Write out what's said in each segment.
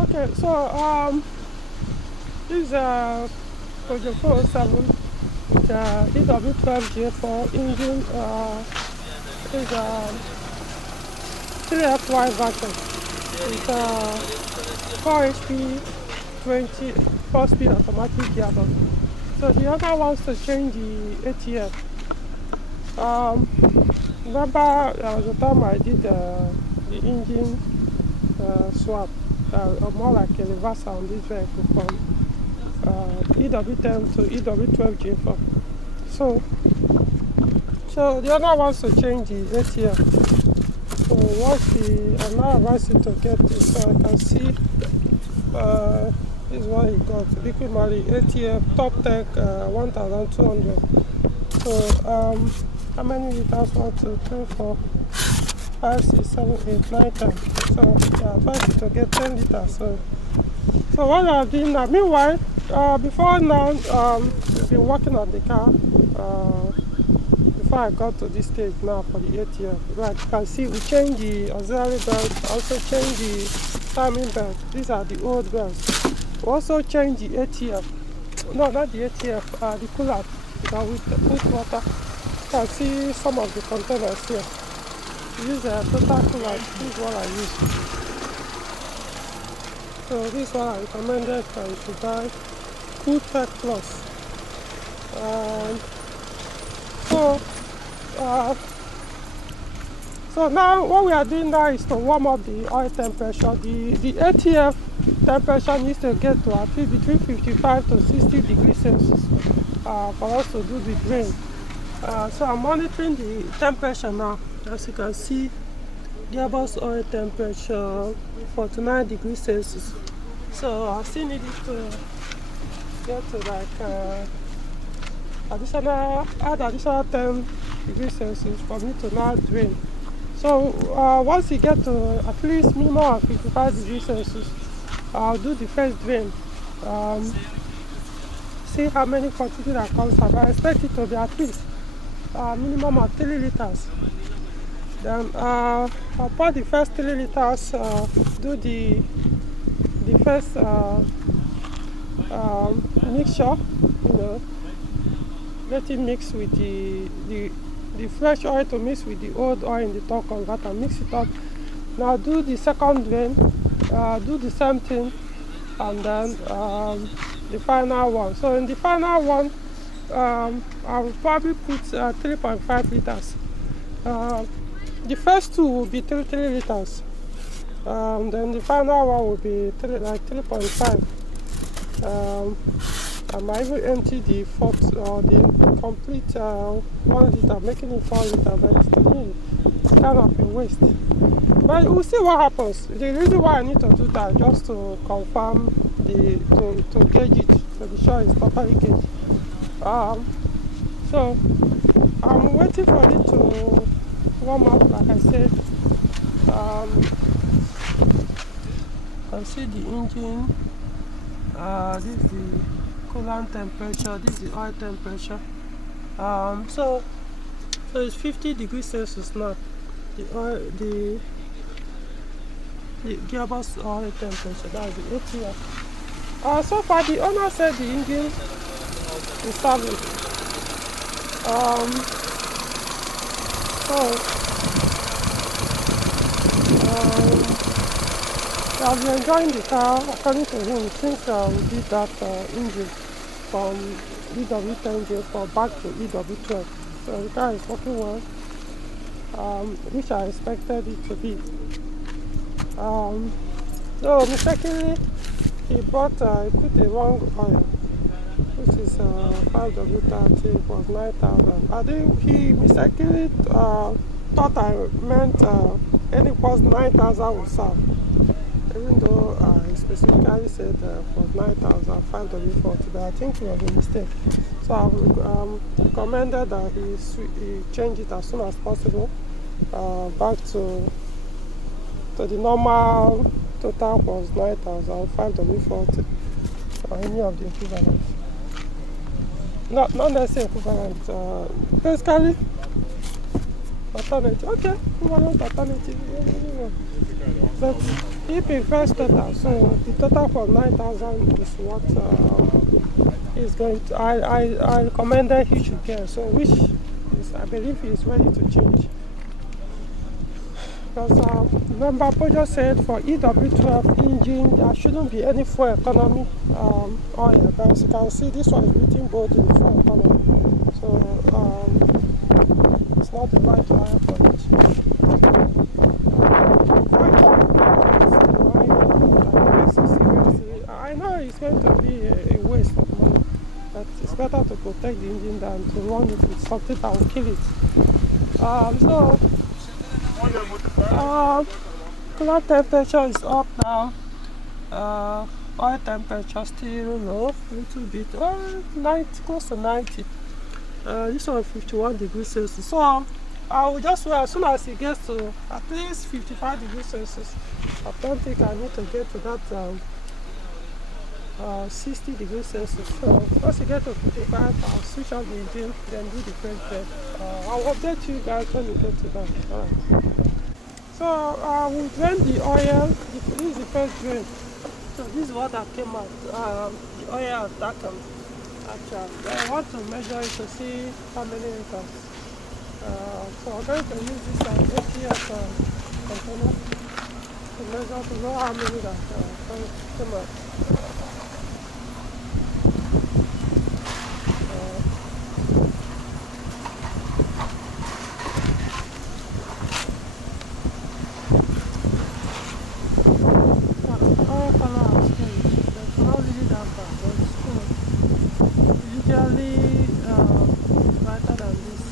Okay, so this is Peugeot 407 with EW12J4 engine. Is a 3FY version. It's a 4 HP 20 4-speed automatic gearbox. So the other wants to change the ATF. Remember the time I did the engine swap, more like a reversal on this vehicle from EW10 to EW12J4. So the other wants to change the ATF. So what I now advise you to get is, so I can see this is what he got. Liquid Mali ATF Top Tech 1200. So how many liters? 1, 2, 3, 4, 5, 6, 7, 8, 9, 10. So I advise you to get 10 liters. So what I'm doing now, meanwhile, before now, we've been working on the car. Before I got to this stage now for the ATF, right, you can see we changed the auxiliary belt, also changed the timing belt. These are the old belts. We also changed the ATF. No, not the ATF, the coolant that we put water. You can see some of the containers here. We use a total coolant. This is what I use. So this one I recommended that you should buy Cool Tech Plus. So now what we are doing now is to warm up the oil temperature. The ATF temperature needs to get to at least between 55 to 60 degrees Celsius for us to do the drain. So I'm monitoring the temperature now. As you can see, gearbox oil temperature 49 degrees Celsius. So I still need it to get to like additional 10 degrees Celsius for me to now drain. So once you get to at least minimum of 55 degrees Celsius, I'll do the first drain. See how many quantity that comes out. I expect it to be at least minimum of 3 liters. Then I'll pour the first 3 liters, do the first mixture, let it mix with the fresh oil to mix with the old oil in the torque converter, mix it up. Now do the second drain, do the same thing, and then the final one. So in the final one, I will probably put 3.5 liters. The first two will be 3 liters. Then the final one will be 3.5. I might even empty the fourth or the complete 1 liter, making it 4 liters, but it's to me it's kind of a waste. But we'll see what happens. The reason why I need to do that is just to confirm to gauge it, to be sure it's properly gauged. So I'm waiting for it to warm up, like I said. You can see the engine. This is the coolant temperature, this is the oil temperature. So it's 50 degrees Celsius now. The gearbox oil temperature, that's the ATF. So far the owner said the engine is service. I've been enjoying the car, according to him, since we did that engine from EW10J4 back to EW12. So the car is working well, which I expected it to be. So mistakenly, he put the wrong oil, which is 5W30, it was 9,000. I think he mistakenly thought I meant any was 9,000 would serve. Even though I specifically said for 9,000 5W40, but I think it was a mistake. So I recommended that he change it as soon as possible back to the normal total was 9,000 5W40 or any of the equivalents. Not necessarily equivalent. Basically, Alternative. Okay, we want alternative. But he prefers total, so the total for 9,000 is what he's going to. I recommended he should get. So which is, I believe he is ready to change. Because remember, Peugeot said for EW12 engine there shouldn't be any fuel economy oil. But as you can see, this one is written both in fuel economy. So it's not the right oil for it. I know it's going to be a waste of money, but it's better to protect the engine than to run it with something that will kill it. Coolant temperature is up now. Oil temperature still low, a little bit, 90, close to 90. This one 51 degrees Celsius. So I will just wait as soon as it gets to at least 55 degrees Celsius. I don't think I need to get to that 60 degrees Celsius. So once you get to 55, I'll switch on the engine, then do the French bed. I'll update you guys when we get to that. So we drain the oil. This is the first drain. So this is what that came out. The oil at that actually. I want to measure it to see how many liters. So I'm going to use this ATF container to measure to know how many that came out. Brighter than this.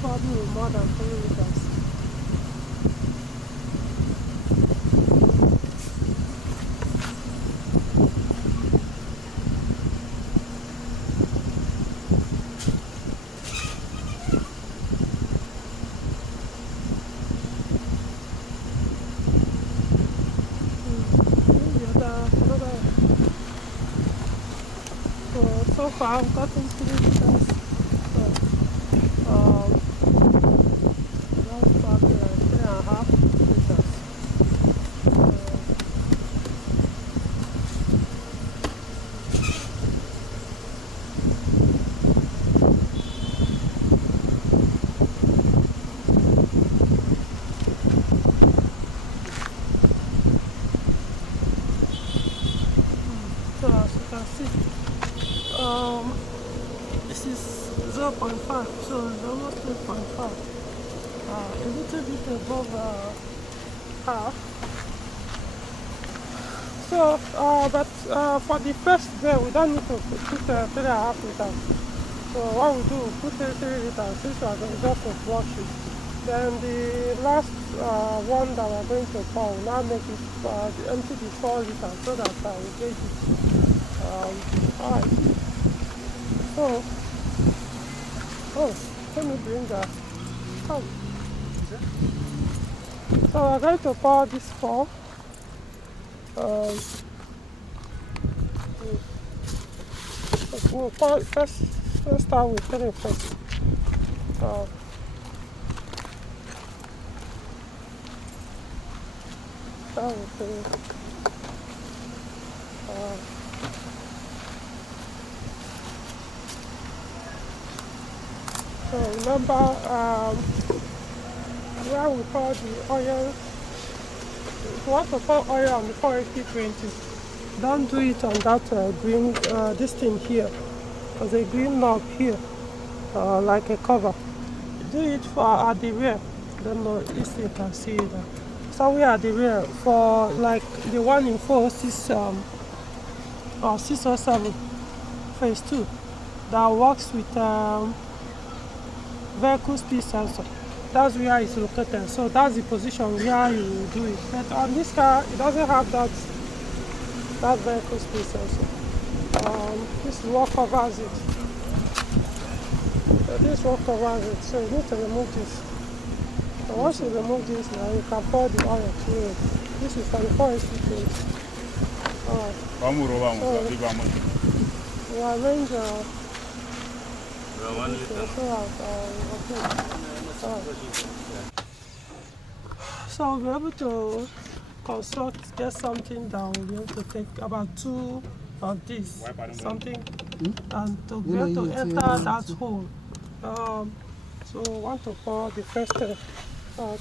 Probably more than 3 liters. So far I've gotten 3 liters. That's probably 3.5 liters. So as you can see, this is 0.5, so it's almost 3.5. A little bit above half. So, but for the first day, we don't need to put 3.5 liters. So what we do, we put 3 liters, since we are going just to flush it. Then the last one that we're going to pour, we'll now make it empty the 4 liters so that we gauge it. Alright. So, let me bring that. Come. So we're going to pour this 4. We'll pour first start with 3 first. Start with 3. So remember, where we pour the oil, if you want to pour oil on the 480/20, don't do it on that green, this thing here. There's a green knob here, like a cover. Do it at the rear. Don't know if you can see it. Somewhere at the rear for like the one in 406 or 607 phase 2 that works with vehicle speed sensor. That's where it's located. So that's the position where you do it. But on this car, it doesn't have that vehicle space also. This is what covers it. So this is what covers it. So you need to remove this. So once you remove this now, you can pour the oil through it. This is 44 HP plate. Alright. So we arrange so we'll be able to consult, get something that will be able to take about 2 of this, something, and to be able to enter that hole. So we want to pour the first step out.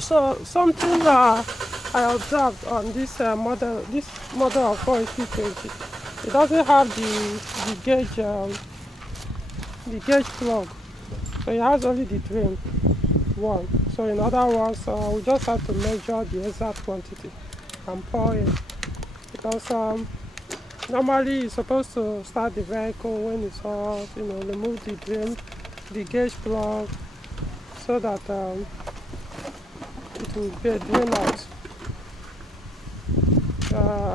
So something I observed on this model of 48020, it doesn't have the gauge plug. So it has only the drain one. So in other words, we just have to measure the exact quantity and pour it, because normally you're supposed to start the vehicle when it's off, remove the drain, the gauge plug, so that it will be drain out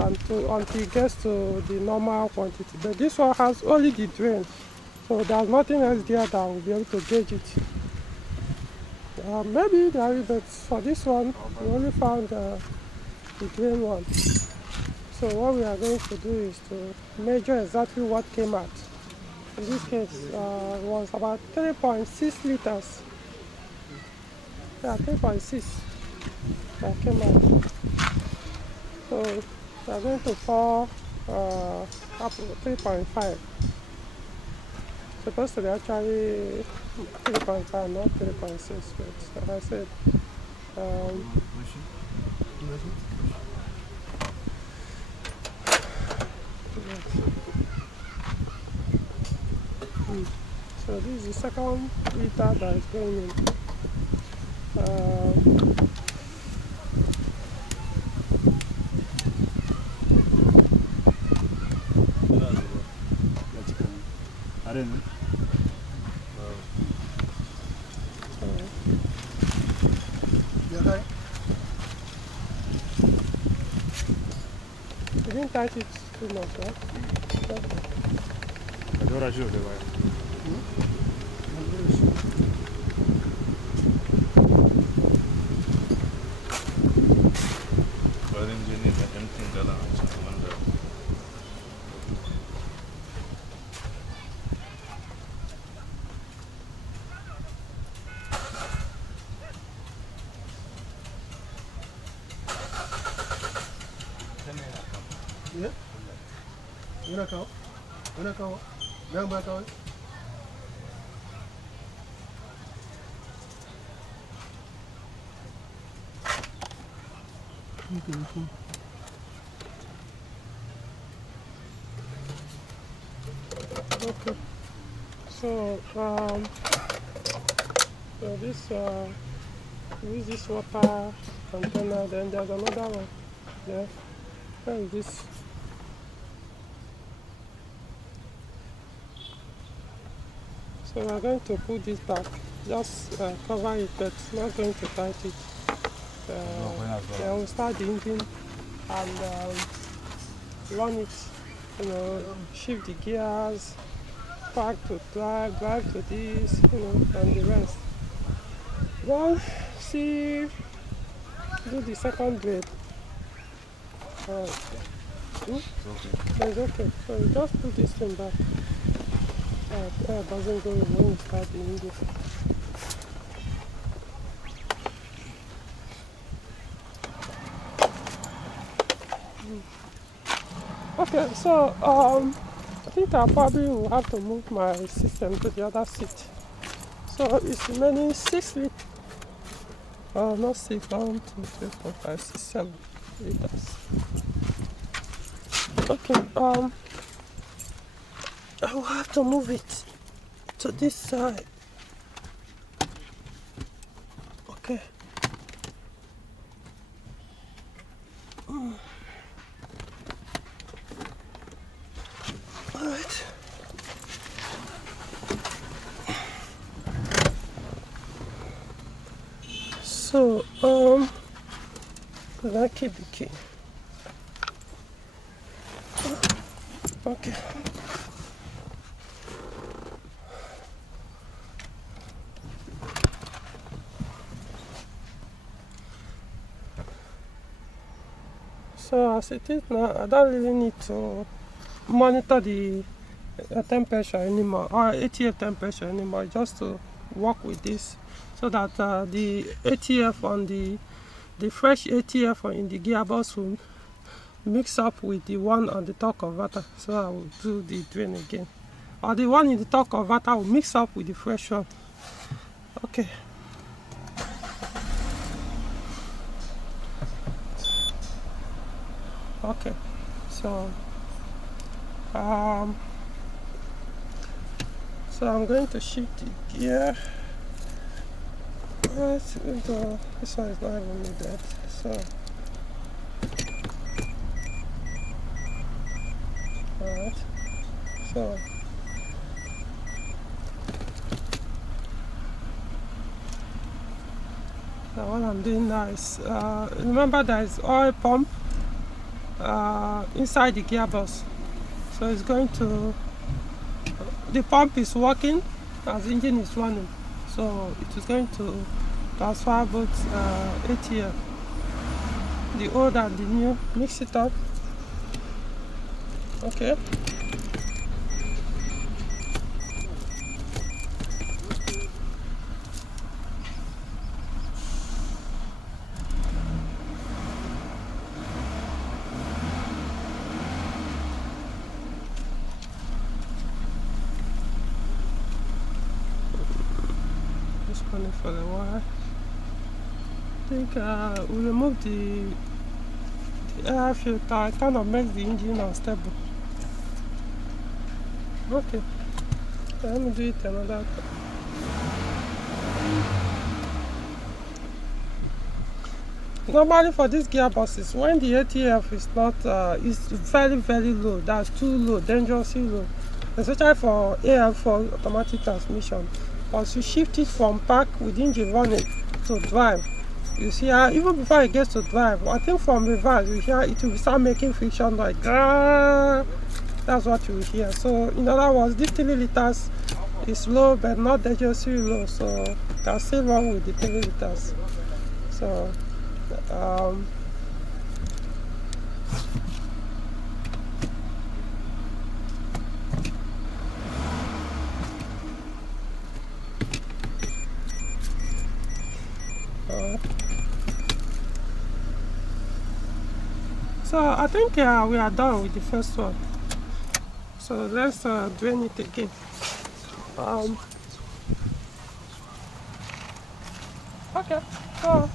until it gets to the normal quantity. But this one has only the drain, so there's nothing else there that will be able to gauge it. Maybe there is, but for this one we only found the drain one. So what we are going to do is to measure exactly what came out. In this case, was about 3.6 liters. Yeah, 3.6 that came out. So we are going to pour up to 3.5. Supposed to be actually 3.5, not 3.6, but like I said, so this is the second liter that is going in. I don't know. You didn't touch it too much, right? I don't know. Yeah. When I come, down back on. Okay. So this use this water container. Then there's another one there. Where is this? So we're going to put this back, just cover it, but not going to tight it. Then we'll start the engine and run it, shift the gears, park to drive to this, and the rest. Then do the second grade. It's okay. So you just put this thing back. Air doesn't go when you start the engine. Okay, so I think I probably will have to move my system to the other seat. So it's remaining 6 liters. Not 6, 1, 2, 3, 4, 5, 6, 7 liters. Okay, I will have to move it to this side. Okay. Alright. So, can I keep the key? Okay. So as it is now, I don't really need to monitor the temperature anymore, or ATF temperature anymore, just to work with this, so that the ATF on the fresh ATF in the gearbox will mix up with the one on the torque converter. So I will do the drain again, or the one in the torque converter will mix up with the fresh one. Okay. Okay, so I'm going to shift the gear. This one is not even needed. So alright. So now what I'm doing now is remember there is oil pump inside the gearbox. So it's going to, the pump is working as the engine is running. So it is going to transfer both ATF, the old and the new, mix it up. Okay. Just running for the wire. I think we remove the air filter. It kind of makes the engine unstable. Okay, let me do it another time. Normally for these gearboxes, when the ATF is not, is very low, that's too low, dangerously low, especially for AL4 automatic transmission. Once you shift it from park with engine running to drive, you see how even before it gets to drive, I think from reverse, you hear it will start making friction like that's what you will hear. So in other words, this 3 liters is low but not dangerously low, so you can still run with the 3 liters. So so I think we are done with the first one. So let's drain it again. Okay, so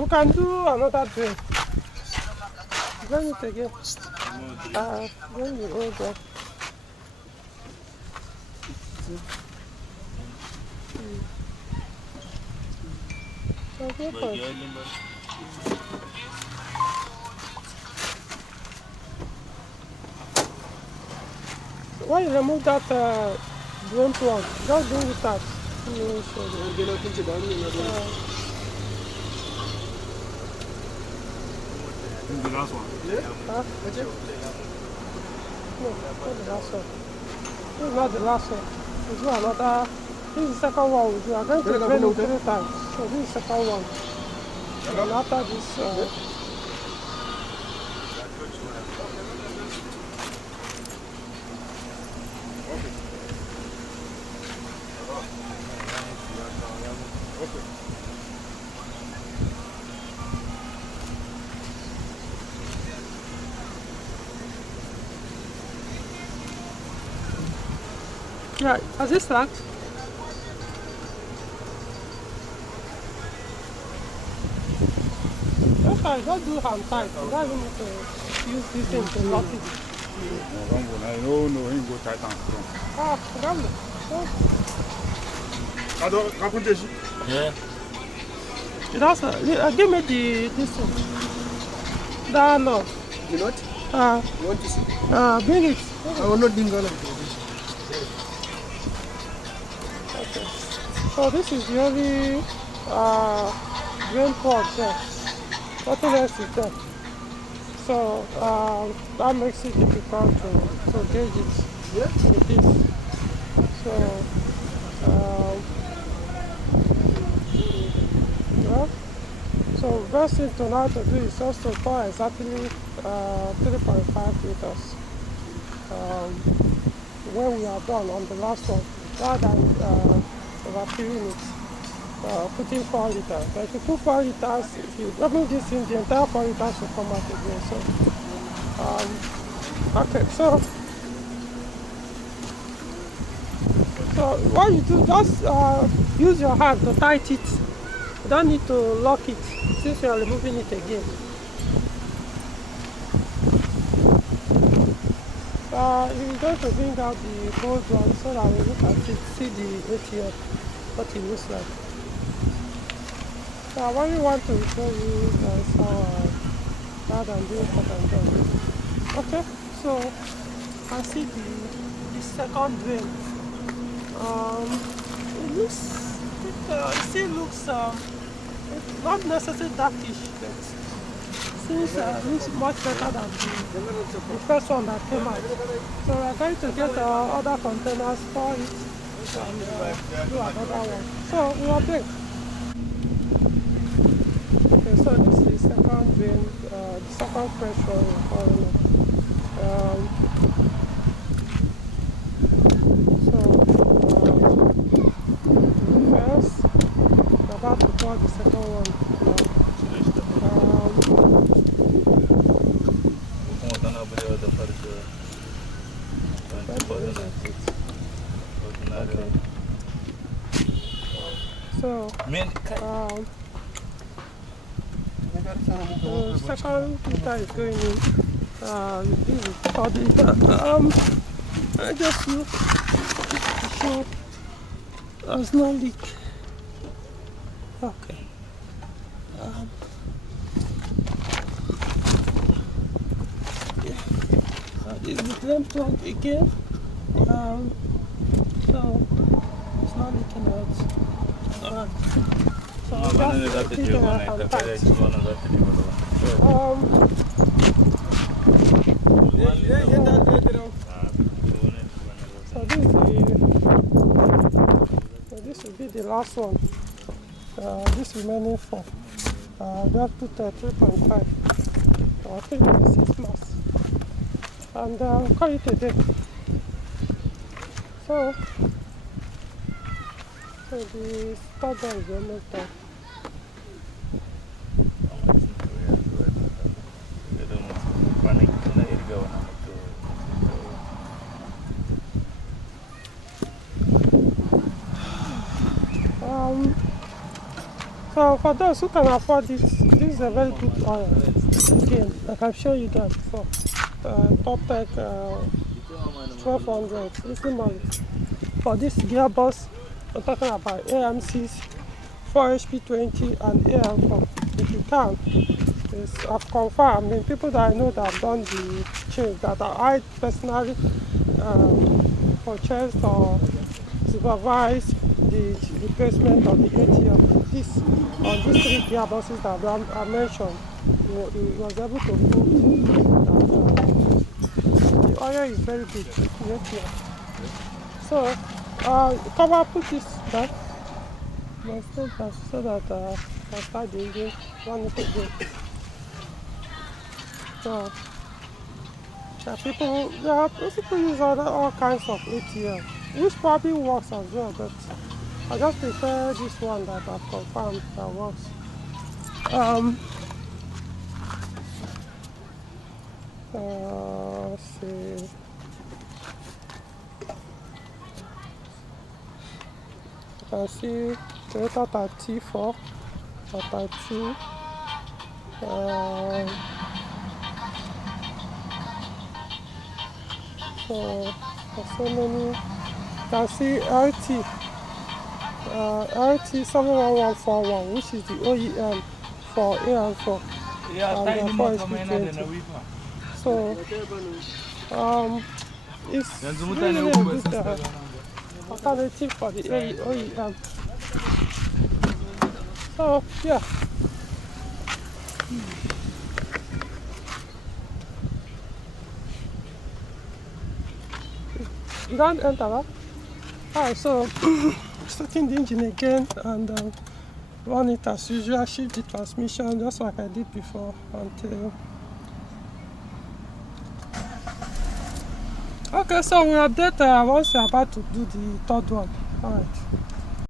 we can do another drain. Drain it again. Drain the old one. Okay, why you remove that drain plug? Just bring it out. The last one. Huh? No, not the last one. This is not the last one. We'll do another. This is the second one we do. I'm going to drain it 3 times. So this is the second one. And after this, Yeah, has it slacked? Okay, just do hand tight. You don't even need to use this thing to lock it. No, he go tight and strong. Ah, grande. Raconte ici. Yeah. That's give me this thing. That no. You know what? You want to see? Bring it. I will not bring all of it. Okay. So this is the only drain port there. Nothing else is there. So that makes it difficult to gauge it with this. So well, so best thing to know how to do is just to pour exactly 3.5 liters. When we are done on the last one, rather than evacuating it. Putting 4 liters. But if you put 4 liters, if you open this in, the entire 4 liters will come out again. So, okay, so what you do, just use your hand to tight it. You don't need to lock it since you are removing it again. You're going to bring out the old one so that we look at it, see the ATF, what it looks like. So I only want to show you guys how I'm doing what I'm doing. Okay, so I see the second drain. It still looks not necessarily darkish, but since it looks much better than the first one that came out. So we're going to get other containers for it and do another one. So we are there. Okay, so this is the second drain, the second pressure we're calling it. First, we're about to pour the second one. So, the second liter is going in. This is for the I just look to show there's no leak. Okay. This is the drain plug again. So it's not leaking out. Alright. So that's the thing I have tight. So this will be the last one. This remaining 4. Just put 3.5 or 3.6 mass. And call it a day. So the starter is almost done. So for those who can afford this is a very good oil. Again, like I've shown you that before. Top Tech 1200. Listen on it. For this gearbox, I'm talking about AMCs, 4HP20 and AL4. If you can, I've confirmed. I mean, people that I know that have done the change, that I personally purchased or supervised the replacement of the ATF. This on these 3 gearboxes that I mentioned, he was able to prove that the oil is very good. The ATF. So cover, put this back. So that I can start the engine, run it again. So people use all kinds of ATL, which probably works as well, but I just prefer this one that I've confirmed that works. Let's see. You can see Toyota 34 or 32. So there's so many. You can see LT, LT 71141, which is the OEM for A&4 and 4HP20. So it's really a good alternative for the OEM. So yeah. You don't enter that? Alright, so starting the engine again and run it as usual, shift the transmission just like I did before until. Okay, so we update once you're about to do the third one. Alright.